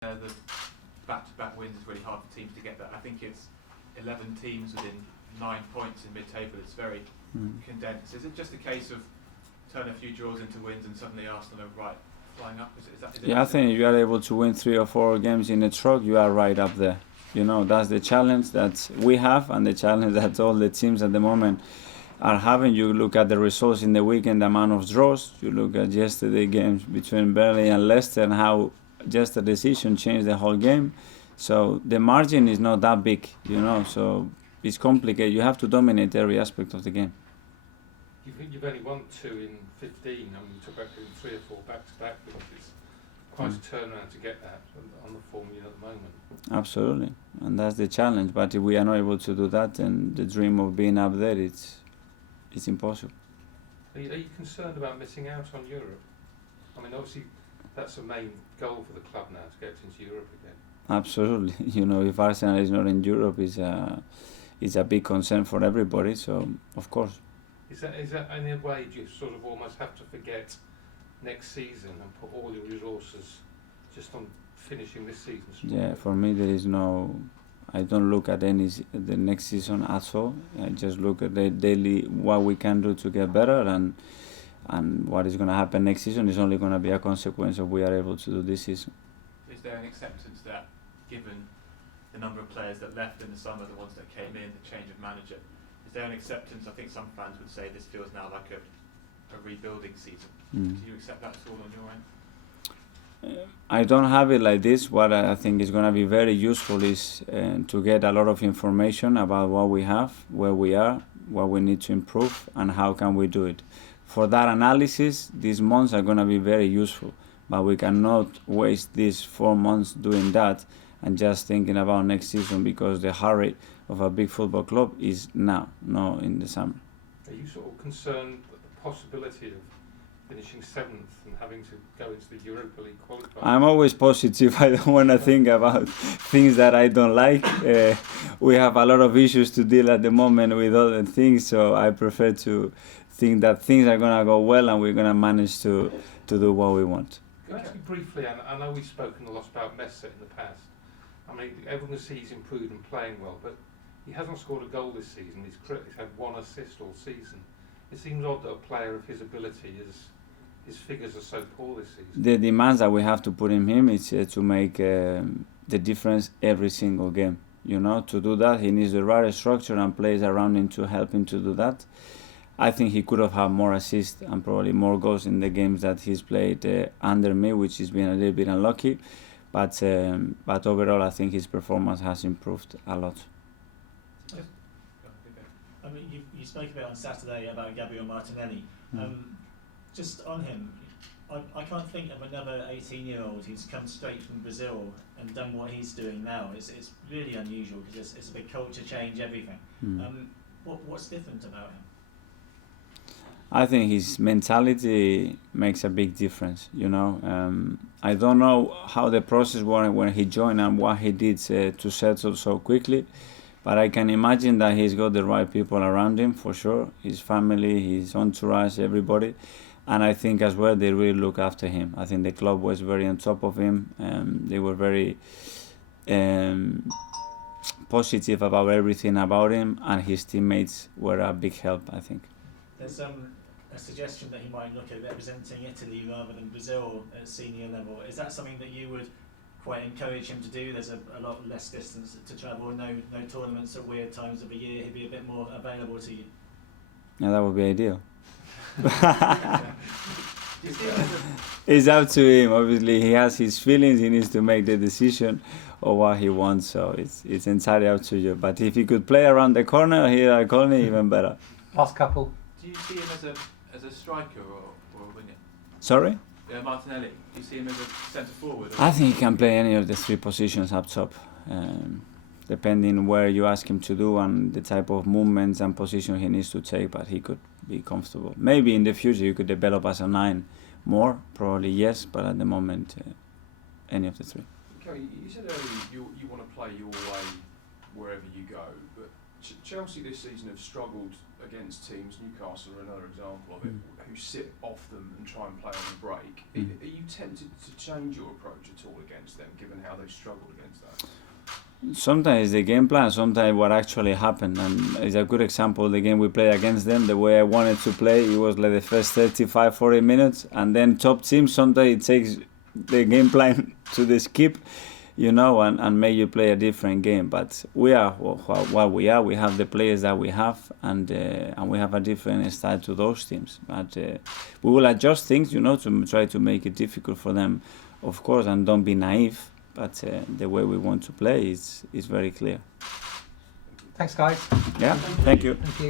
The back-to-back wins is really hard for teams to get that. I think it's 11 teams within 9 points in mid-table. It's very condensed. Is it just a case of turn a few draws into wins and suddenly Arsenal are flying up? I think if you are able to win 3 or 4 games in a truck, you are right up there. That's the challenge that we have and the challenge that all the teams at the moment are having. You look at the results in the weekend, the amount of draws. You look at yesterday games between Burnley and Leicester and how just a decision changed the whole game. So the margin is not that big, so it's complicated. You have to dominate every aspect of the game. You've only won 2 in 15. You took back 3 or 4 back-to-back wins. It's quite a turnaround to get that on the form at the moment. Absolutely, and that's the challenge. But if we are not able to do that, then the dream of being up there, it's impossible. Are you concerned about missing out on Europe? Obviously, that's the main goal for the club now, to get into Europe again. Absolutely. If Arsenal is not in Europe, it's a big concern for everybody. So, of course. Is that in a way you sort of almost have to forget next season and put all your resources just on finishing this season strong? Yeah, for me there is no. I don't look at the next season at all. I just look at the daily what we can do to get better, and what is going to happen next season is only going to be a consequence of we are able to do this season. Is there an acceptance that, given the number of players that left in the summer, the ones that came in, the change of manager, is there an acceptance? I think some fans would say this feels now like a rebuilding season. Do you accept that at all on your end? I don't have it like this. What I think is going to be very useful is to get a lot of information about what we have, where we are, what we need to improve, and how can we do it. For that analysis, these months are going to be very useful, but we cannot waste these 4 months doing that and just thinking about next season, because the hurry of a big football club is now, not in the summer. Are you sort of concerned that the possibility of finishing 7th and having to go into the Europa League qualifiers? I'm always positive. I don't want to think about things that I don't like. We have a lot of issues to deal at the moment with other things, so I prefer to think that things are going to go well and we're going to manage to do what we want. Can I ask you briefly, I know we've spoken a lot about Messi in the past. Everyone can see he's improved and playing well, but he hasn't scored a goal this season. He's had 1 assist all season. It seems odd that a player of his ability his figures are so poor this season. The demands that we have to put in him is to make the difference every single game. To do that, he needs the right structure and players around him to help him to do that. I think he could have had more assists and probably more goals in the games that he's played under me, which has been a little bit unlucky. But overall, I think his performance has improved a lot. You spoke a bit on Saturday about Gabriel Martinelli. Just on him, I can't think of another 18-year-old who's come straight from Brazil and done what he's doing now. It's really unusual because it's a big culture change, everything. What's different about him? I think his mentality makes a big difference. I don't know how the process was when he joined and what he did to settle so quickly, but I can imagine that he's got the right people around him for sure. His family, his entourage, everybody. And I think as well they really look after him. I think the club was very on top of him. They were very positive about everything about him, and his teammates were a big help, I think. There's a suggestion that he might look at representing Italy rather than Brazil at senior level. Is that something that you would quite encourage him to do? There's a lot less distance to travel, no tournaments at weird times of the year. He'd be a bit more available to you. Yeah, that would be ideal. It's up to him. Obviously, he has his feelings. He needs to make the decision of what he wants. So it's entirely up to you. But if he could play around the corner, here at corner, even better. Last couple. Do you see him as a striker or a winger? Sorry? Martinelli. Do you see him as a centre forward? I think he can play any of the 3 positions up top. Depending where you ask him to do and the type of movements and position he needs to take, but he could be comfortable. Maybe in the future you could develop as a 9 more, probably yes, but at the moment any of the 3. Gary, you said earlier you want to play your way wherever you go, but Chelsea this season have struggled against teams, Newcastle are another example of it, who sit off them and try and play on the break. Are you tempted to change your approach at all against them, given how they've struggled against that? Sometimes the game plan, sometimes what actually happened, and it's a good example. The game we played against them, the way I wanted to play, it was like the first 35, 40 minutes, and then top teams, sometimes it takes the game plan to the skip, you know, and make you play a different game. But we are what we are. We have the players that we have, and we have a different style to those teams. But we will adjust things, you know, to try to make it difficult for them, of course, and don't be naive. But the way we want to play is very clear. Thanks, guys. Yeah, thank you. Thank you.